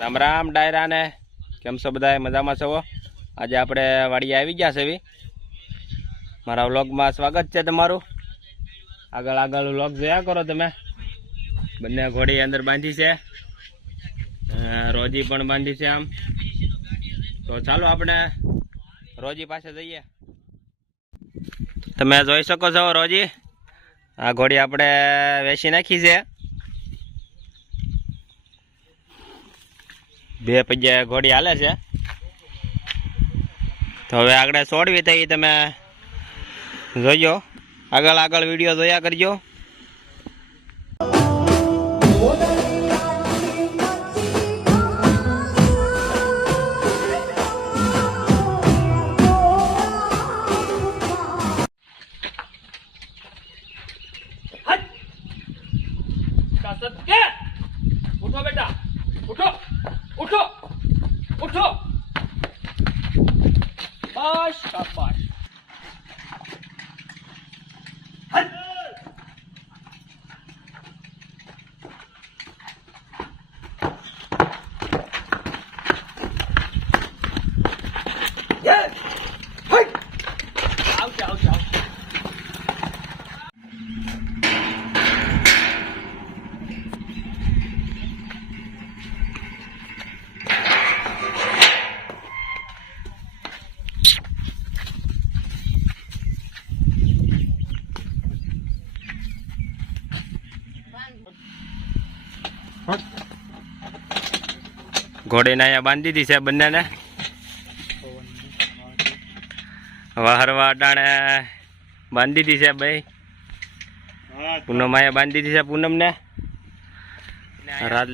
રામ રામ ડાયરા ને કેમ છો બધા મજામાં છો? આજે આપણે વાડીએ આવી ગયા છે. મારા વ્લોગમાં સ્વાગત છે તમારું. આગળ વ્લોગ જોયા કરો તમે. બંને ઘોડી અંદર બાંધી છે, રોજી પણ બાંધી છે આમ. તો ચાલો આપણે રોજી પાસે જઈએ. તમે જોઈ શકો છો રોજી, આ ઘોડી આપણે વેચી નાખી છે. બે પૈયા ઘોડી હાલે છે. તો હવે આગળ છોડવી થઈ તમે જોજો. આગળ વિડીયો જોયા કરજો. उठो बेटा, उठो उठो उठो, बस शाबाश। ઘોડીને અહીંયા બાંધી દીધી છે બંનેને. વાહરવા અટાણે બાંધી દીધી છે ભાઈ. પૂનમ અહીંયા બાંધી દીધી છે પૂનમને. રાત